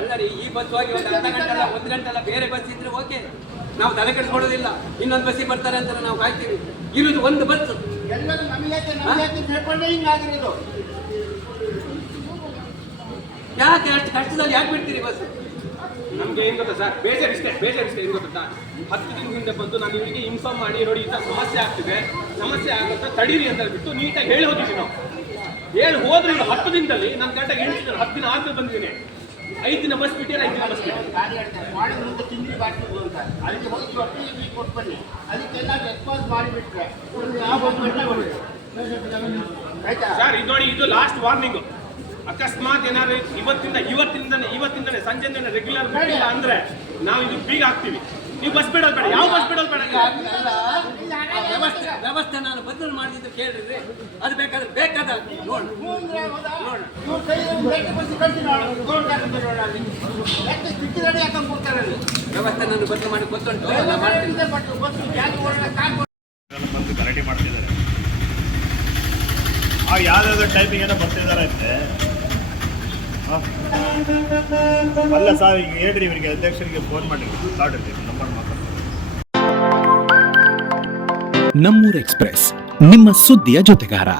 ಅಲ್ಲ ರೀ, ಈ ಬಸ್ ಹೋಗಿ ಒಂದು ಅರ್ಧ ಗಂಟೆ ಅಲ್ಲ 1 ಗಂಟೆ ಅಲ್ಲ, ಬೇರೆ ಬಸ್ ಇದ್ರೆ ಓಕೆ, ನಾವು ತಲೆ ಕೆಡಿಸ್ಕೊಳ್ಳೋದಿಲ್ಲ. ಇನ್ನೊಂದು ಬಸ್ಸಿಗೆ ಬರ್ತಾರೆ ಅಂತ ನಾವು ಕಾಯ್ತೀವಿ. ಇರುವುದು ಒಂದು ಬಸ್. ಯಾಕೆ ಅಷ್ಟು ಕಷ್ಟದಲ್ಲಿ ಯಾಕೆ ಬಿಡ್ತೀರಿ ಬಸ್? ನಮ್ಗೆ ಏನ್ ಗೊತ್ತಾ ಸರ್, ಬೇಜಾರಿಷ್ಟೇ ಏನ್ ಗೊತ್ತಾ, 10 ದಿನದ ಹಿಂದೆ ಬಂದು ನಾನು ಇವರಿಗೆ ಇನ್ಫಾರ್ಮ್ ಮಾಡಿ, ನೋಡಿ ಈ ಸಮಸ್ಯೆ ಆಗ್ತಿದೆ, ಸಮಸ್ಯೆ ಆಗುತ್ತೆ ತಡೀರಿ ಅಂತ ಹೇಳ್ಬಿಟ್ಟು ನೀಟಾಗಿ ಹೇಳಿ ಹೋಗಿದ್ವಿ ನಾವು. ಹೇಳಿ ಹೋದ್ರೆ 10 ದಿನದಲ್ಲಿ ನಾನು ಕರೆಕ್ಟಾಗಿ ಹೇಳ್ತಿದ್ದಾರೆ. 10 ದಿನ ಆದ್ಮೇಲೆ ಬಂದಿದ್ದೀನಿ. 5 ದಿನ ಬಸ್ ಬಿಟ್ಟಿಲ್ಲ, 5 ದಿನ ಬಸ್ ಬಿಟ್ಟಿಲ್ಲ. ಸರ್ ಇದು ನೋಡಿ, ಇದು ಲಾಸ್ಟ್ ವಾರ್ನಿಂಗ್. ಅಕಸ್ಮಾತ್ ಏನಾದ್ರು ಇವತ್ತಿಂದನೇ ಸಂಜೆಯಿಂದ ರೆಗ್ಯುಲರ್ ಬಿಟ್ಟಿಲ್ಲ ಅಂದ್ರೆ ನಾವು ಇದು ಬೀಗ ಹಾಕ್ತೀವಿ. ನೀವು ಬಸ್ ಬಿಡೋದು ಬೇಡ, ಯಾವ ಬಸ್ ಬಿಡೋದು ಬೇಡ. ವ್ಯವಸ್ಥೆ ನಾನು ಬದಲು ಮಾಡಿದ್ದು ಕೇಳ್ರಿ, ಅದು ಬೇಕಾದ ನೋಡ ವ್ಯವಸ್ಥೆ ನಾನು ಬದಲು ಮಾಡಿ ಗೊತ್ತುಂಟು, ಗಲಾಟೆ ಮಾಡ್ತಿದ್ದಾರೆ. ಯಾವ್ದಾದ್ರು ಟೈಪಿಂಗ್ ಏನೋ ಬರ್ತಿದ್ದಾರೆ ಅಂತೆ. ಅಲ್ಲ ಸರ್, ಈಗ ಹೇಳ್ರಿ ಇವರಿಗೆ, ಅಧ್ಯಕ್ಷರಿಗೆ ಫೋನ್ ಮಾಡಿ ನಂಬರ್ ಮಾತಾಡ್ತಾರೆ. ನಮ್ಮೂರು ಎಕ್ಸ್‌ಪ್ರೆಸ್, ನಿಮ್ಮ ಸುದ್ದಿಯ ಜೊತೆಗಾರ.